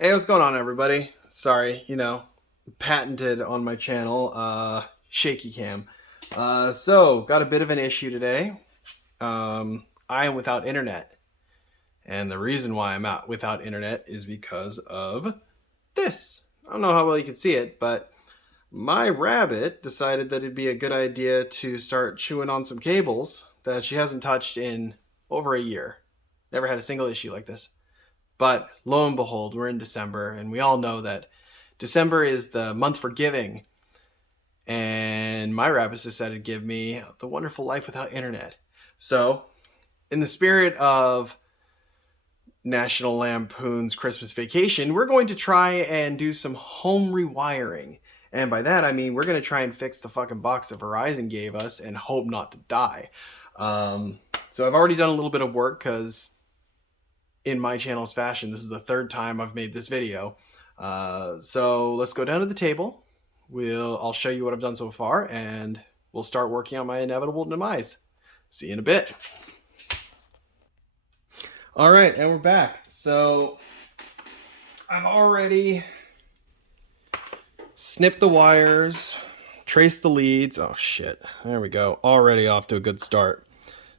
Hey, what's going on, everybody? Sorry, patented on my channel, shaky cam. So, got a bit of an issue today. I am without internet. And the reason why I'm out without internet is because of this. I don't know how well you can see it, but my rabbit decided that it'd be a good idea to start chewing on some cables that she hasn't touched in over a year. Never had a single issue like this. But lo and behold, we're in December, and we all know that December is the month for giving. And my rabbits decided to give me the wonderful life without internet. So, in the spirit of National Lampoon's Christmas Vacation, we're going to try and do some home rewiring. And by that, I mean we're going to try and fix the fucking box that Verizon gave us and hope not to die. So I've already done a little bit of work because in my channel's fashion, this is the third time I've made this video. So let's go down to the table. I'll show you what I've done so far, and we'll start working on my inevitable demise. See you in a bit. All right, and we're back. So I've already snipped the wires, traced the leads. Oh shit, there we go. Already off to a good start.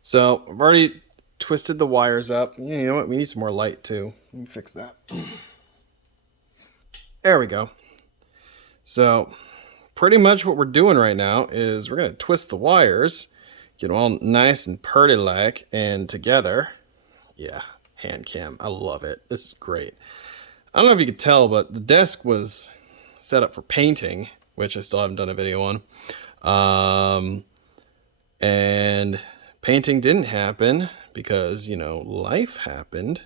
So I've already twisted the wires up. You know what? We need some more light too. Let me fix that. There we go. So pretty much what we're doing right now is we're going to twist the wires, get them all nice and purty like and together. Yeah, hand cam. I love it. This is great. I don't know if you could tell, but the desk was set up for painting, which I still haven't done a video on. And painting didn't happen because, life happened.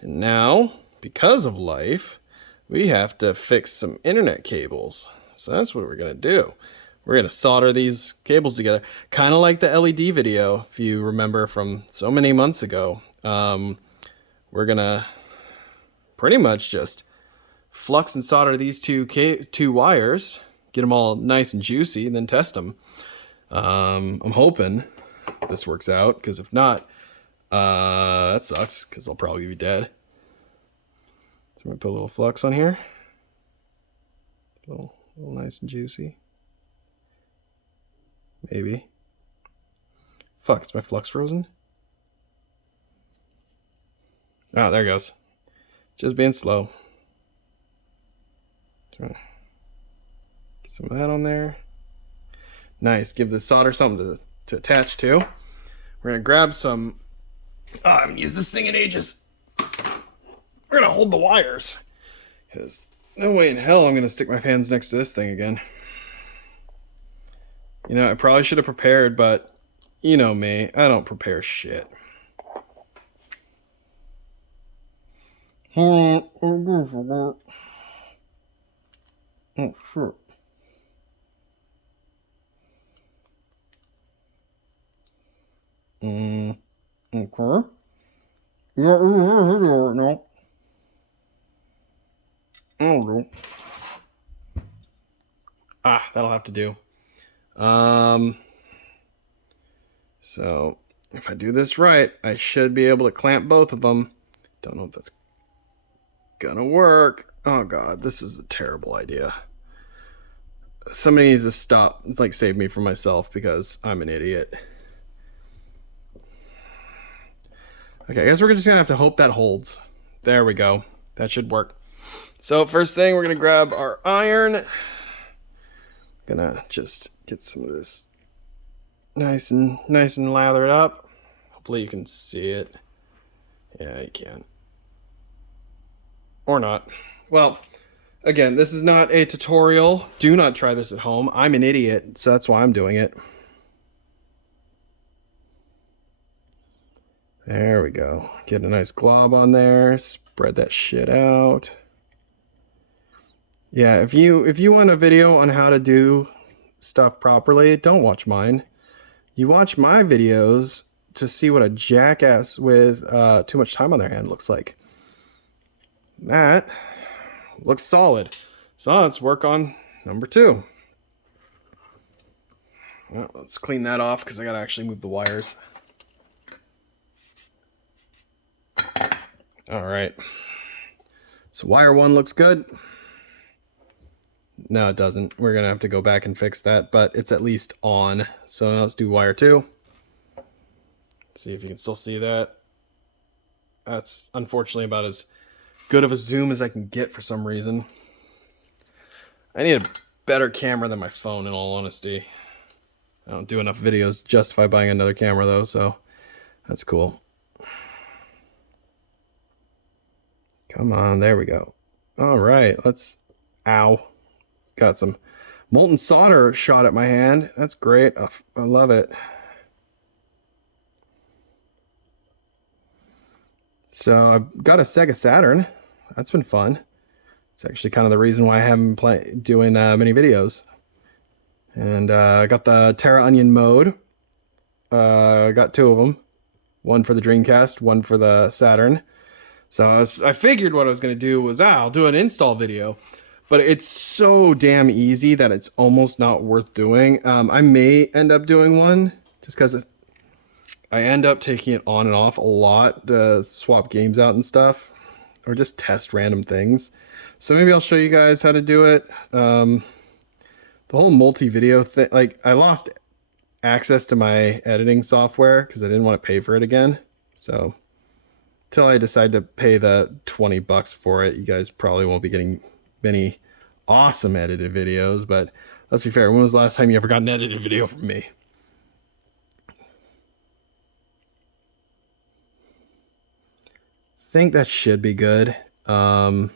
And now, because of life, we have to fix some internet cables. So that's what we're going to do. We're going to solder these cables together. Kind of like the LED video, if you remember from so many months ago. We're going to pretty much just flux and solder these two wires, get them all nice and juicy, and then test them. I'm hoping this works out, because if not, that sucks, because I'll probably be dead. So I'm going to put a little flux on here. A little nice and juicy. Maybe. Fuck, is my flux frozen? Oh, there it goes. Just being slow. Get some of that on there. Nice. Give the solder something to attach to. We're going to grab some... Oh, I haven't used this thing in ages. We're going to hold the wires, because no way in hell I'm going to stick my hands next to this thing again. I probably should have prepared, but you know me. I don't prepare shit. Oh, sure. Okay. You're not in video right now. Oh, that'll have to do. So if I do this right, I should be able to clamp both of them. Don't know if that's gonna work. Oh god, this is a terrible idea. Somebody needs to stop. It's like save me from myself, because I'm an idiot. Okay, I guess we're just gonna have to hope that holds. There we go. That should work. So first thing, we're gonna grab our iron. Gonna just get some of this nice and lathered up. Hopefully you can see it. Yeah, you can. Or not. Well, again, this is not a tutorial. Do not try this at home. I'm an idiot, so that's why I'm doing it. There we go. Get a nice glob on there. Spread that shit out. Yeah, if you want a video on how to do stuff properly, don't watch mine. You watch my videos to see what a jackass with too much time on their hand looks like. That looks solid. So let's work on number 2. Well, let's clean that off, because I gotta actually move the wires. All right. So wire 1 looks good. No, it doesn't. We're going to have to go back and fix that, but it's at least on. So now let's do wire 2. See if you can still see that. That's unfortunately about as good of a zoom as I can get for some reason. I need a better camera than my phone, in all honesty. I don't do enough videos to justify buying another camera, though, so that's cool. Come on, there we go. All right, let's... Ow. Got some molten solder shot at my hand. That's great. I love it. So I've got a Sega Saturn. That's been fun. It's actually kind of the reason why I haven't been doing many videos. And I got the Terra Onion mode. I got 2 of them. One for the Dreamcast, one for the Saturn. So I figured what I was going to do was, I'll do an install video. But it's so damn easy that it's almost not worth doing. I may end up doing one just because I end up taking it on and off a lot to swap games out and stuff, or just test random things. So maybe I'll show you guys how to do it. The whole multi-video thing, like I lost access to my editing software because I didn't want to pay for it again. So until I decide to pay the $20 for it, you guys probably won't be getting many awesome edited videos. But let's be fair, when was the last time you ever got an edited video from me? I think that should be good. And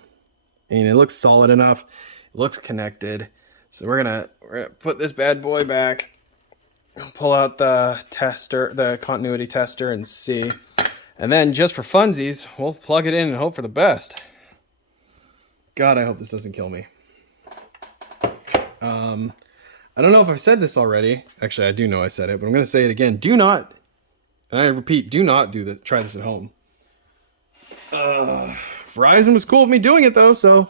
it looks solid enough. It looks connected. So we're gonna put this bad boy back, pull out the tester, the continuity tester, and see. And then just for funsies, we'll plug it in and hope for the best. God, I hope this doesn't kill me. I don't know if I've said this already. Actually, I do know I said it, but I'm going to say it again. Do not, and I repeat, do not try this at home. Verizon was cool with me doing it, though, so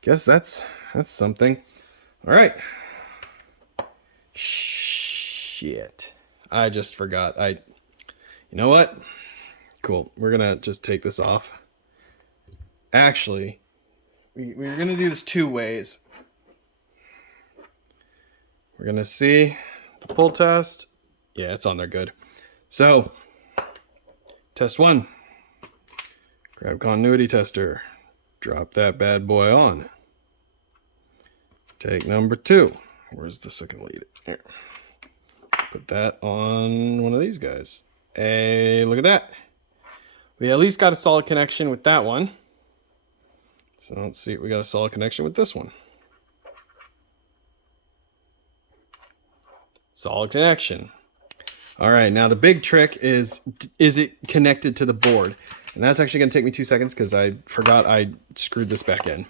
guess that's something. All right. Shit. I just forgot. You know what? Cool. We're going to just take this off. Actually, we're going to do this 2 ways. We're going to see the pull test. Yeah, it's on there good. So, test 1. Grab continuity tester. Drop that bad boy on. Take number 2. Where's the second lead? Here. Put that on one of these guys. Hey, look at that. We at least got a solid connection with that one. So let's see if we got a solid connection with this one. Solid connection. All right, now the big trick is it connected to the board? And that's actually going to take me 2 seconds because I forgot I screwed this back in.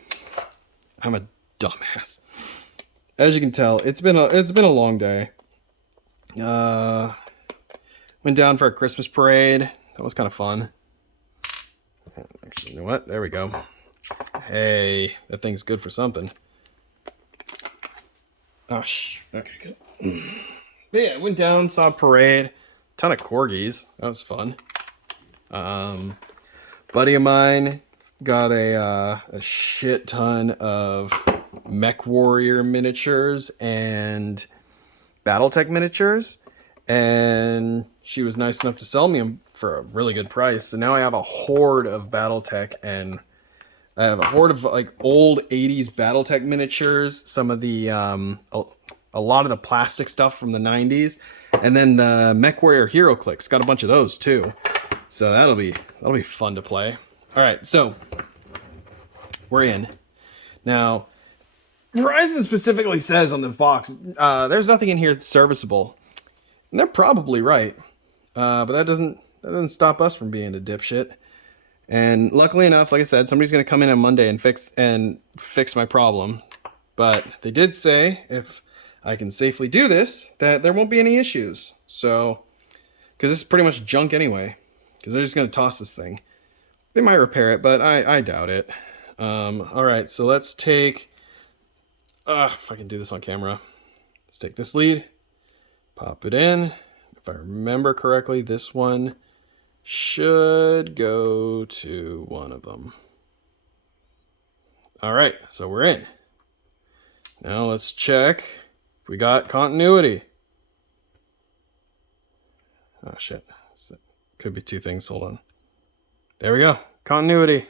I'm a dumbass. As you can tell, it's been a long day. Went down for a Christmas parade. That was kind of fun. Actually, you know what? There we go. Hey, that thing's good for something. Oh, okay, good. But yeah, went down, saw a parade, ton of corgis. That was fun. Buddy of mine got a shit ton of Mech Warrior miniatures and Battletech miniatures, and she was nice enough to sell me them for a really good price. So now I have a horde of Battletech, and I have a horde of like old 80s Battletech miniatures, some of the a lot of the plastic stuff from the 90s, and then the Mech Warrior Hero Clicks. Got a bunch of those too. So that'll be fun to play. All right, so we're in. Now, Verizon specifically says on the box, there's nothing in here that's serviceable. And they're probably right. But that doesn't stop us from being a dipshit. And luckily enough, like I said, somebody's going to come in on Monday and fix my problem. But they did say if I can safely do this, that there won't be any issues. So, because this is pretty much junk anyway. Because they're just going to toss this thing. They might repair it, but I doubt it. All right, so let's take... if I can do this on camera. Let's take this lead. Pop it in. If I remember correctly, this one should go to one of them. All right, so we're in. Now let's check if we got continuity. Oh shit, could be two things. Hold on. There we go. Continuity.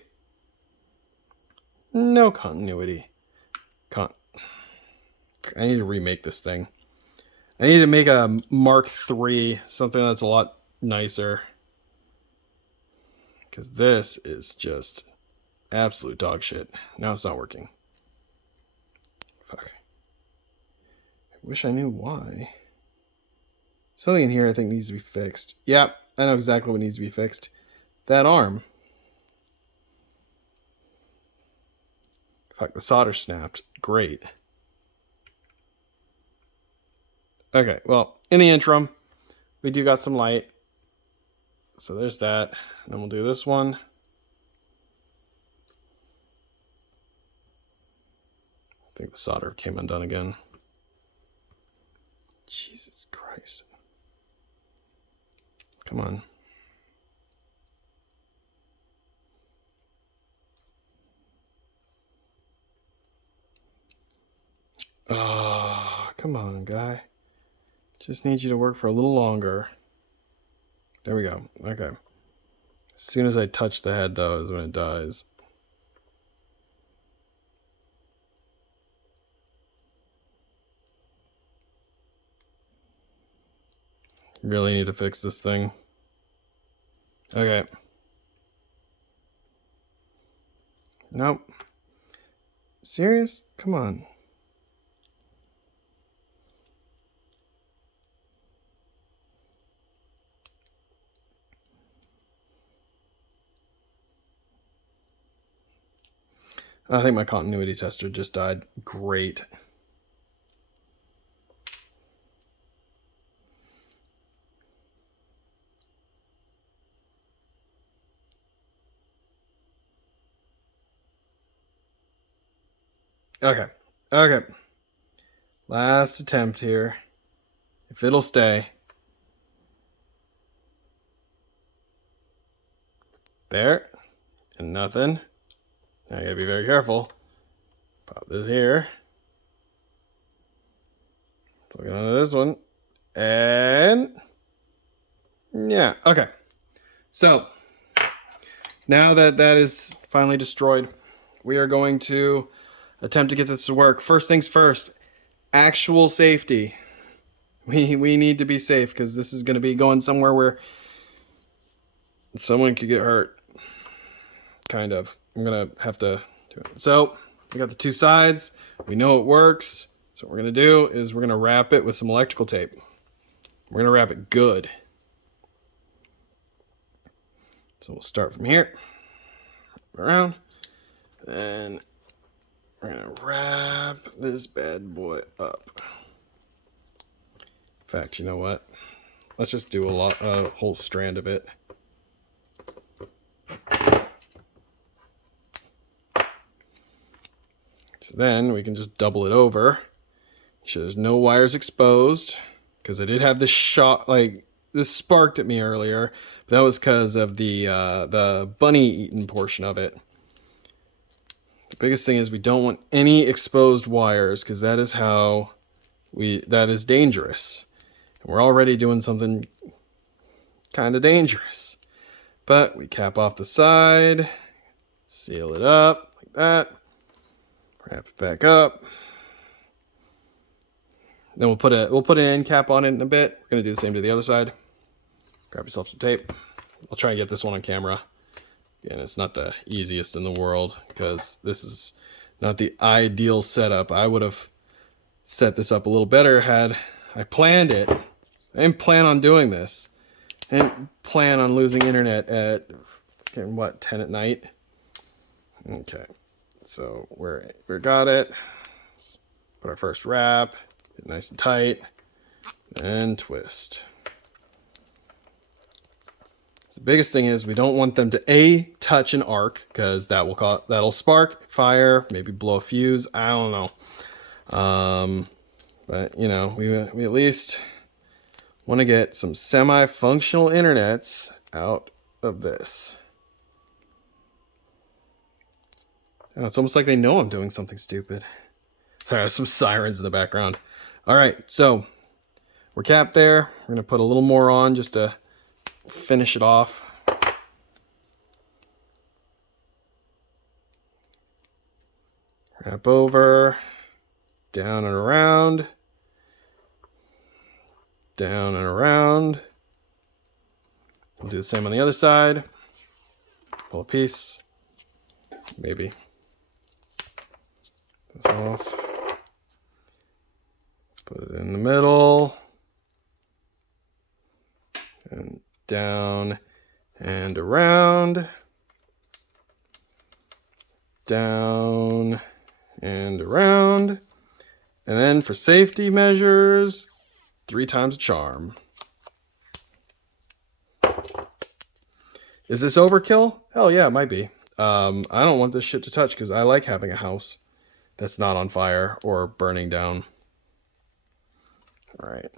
No continuity. I need to remake this thing. I need to make a Mark III, something that's a lot nicer. Because this is just absolute dog shit. Now it's not working. Fuck. I wish I knew why. Something in here I think needs to be fixed. Yep, I know exactly what needs to be fixed. That arm. Fuck, the solder snapped. Great. Okay, well, in the interim, we do got some light. So there's that. Then we'll do this one. I think the solder came undone again. Jesus Christ. Come on. Oh, come on, guy. Just need you to work for a little longer. There we go. Okay. As soon as I touch the head, though, is when it dies. Really need to fix this thing. Okay. Nope. Serious? Come on. I think my continuity tester just died. Great. Okay. Okay. Last attempt here. If it'll stay. There. And nothing. Now I gotta be very careful. Pop this here. Plug it onto this one. And yeah, okay. So now that that is finally destroyed, we are going to attempt to get this to work. First things first, actual safety. We need to be safe because this is going to be going somewhere where someone could get hurt. Kind of. I'm going to have to do it. So we got the two sides. We know it works. So what we're going to do is we're going to wrap it with some electrical tape. We're going to wrap it good. So we'll start from here. Around. And we're going to wrap this bad boy up. In fact, you know what? Let's just do a whole strand of it. So then we can just double it over. So there's no wires exposed because I did have this shot, like this sparked at me earlier. But that was because of the bunny eaten portion of it. The biggest thing is we don't want any exposed wires because that is how that is dangerous. And we're already doing something kind of dangerous. But we cap off the side, seal it up like that, wrap it back up. Then we'll put an end cap on it in a bit. We're gonna do the same to the other side. Grab yourself some tape. I'll try and get this one on camera. Again, it's not the easiest in the world because this is not the ideal setup. I would have set this up a little better had I planned it. I didn't plan on doing this. I didn't plan on losing internet at, what, 10 at night? Okay, so we got it. Let's put our first wrap, get nice and tight, and twist. The biggest thing is we don't want them to touch an arc because that'll spark, fire, maybe blow a fuse. I don't know. But you know, we at least want to get some semi-functional internets out of this. Oh, it's almost like they know I'm doing something stupid. Sorry, there's some sirens in the background. All right, so we're capped there. We're gonna put a little more on just to finish it off. Wrap over, down and around, down and around. We'll do the same on the other side. Pull a piece, maybe this off. Put it in the middle, and down and around, down and around, and then for safety measures, 3 times a charm. Is this overkill? Hell yeah, it might be. I don't want this shit to touch because I like having a house that's not on fire or burning down. All right.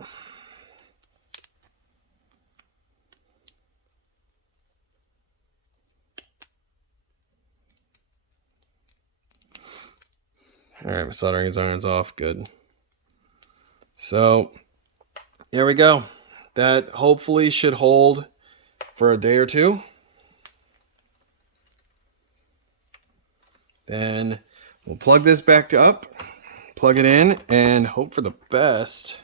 All right, my soldering iron's off. Good. So there we go. That hopefully should hold for a day or two. Then we'll plug this back up, plug it in, and hope for the best.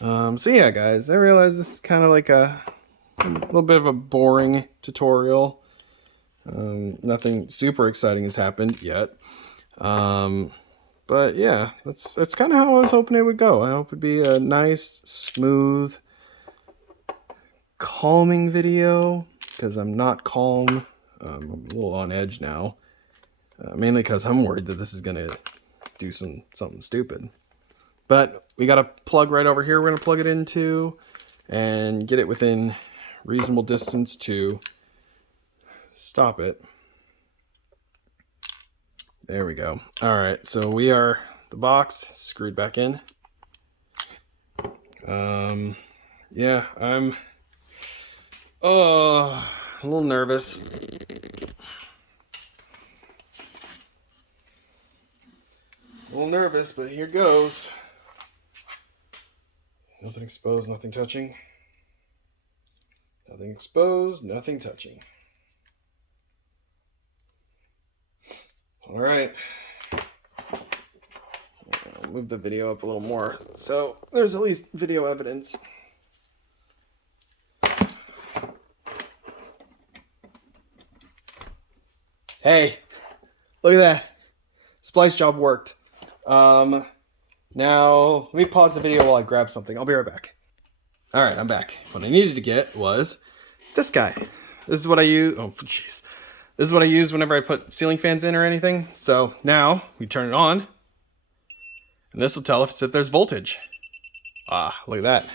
So yeah, guys, I realize this is kind of like a little bit of a boring tutorial. Nothing super exciting has happened yet. But yeah, that's kind of how I was hoping it would go. I hope it'd be a nice, smooth, calming video, because I'm not calm. I'm a little on edge now. Mainly because I'm worried that this is going to do something stupid. But we got a plug right over here we're going to plug it into and get it within reasonable distance to stop it. There we go. All right, so we are the box screwed back in. Yeah, I'm a little nervous. But here goes. Nothing exposed, nothing touching. Nothing exposed, nothing touching. All right. I'll move the video up a little more so there's at least video evidence. Hey, look at that. Splice job worked. Now, let me pause the video while I grab something. I'll be right back. All right, I'm back. What I needed to get was this guy. This is what I use. Oh, jeez. This is what I use whenever I put ceiling fans in or anything. So now we turn it on, and this will tell us if there's voltage. Ah, look at that.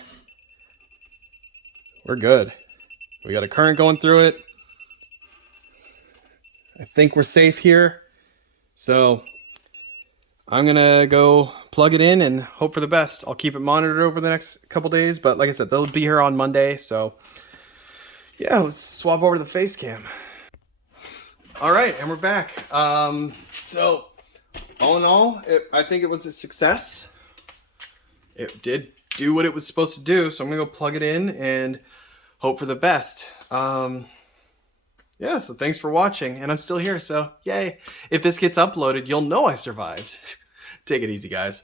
We're good. We got a current going through it. I think we're safe here. So I'm gonna go plug it in and hope for the best. I'll keep it monitored over the next couple days, but like I said, they'll be here on Monday. So yeah, let's swap over to the face cam. All right, and we're back. So all in all, I think it was a success. It did do what it was supposed to do. So I'm gonna go plug it in and hope for the best. Yeah, so thanks for watching, and I'm still here, so yay. If this gets uploaded, you'll know I survived. Take it easy, guys.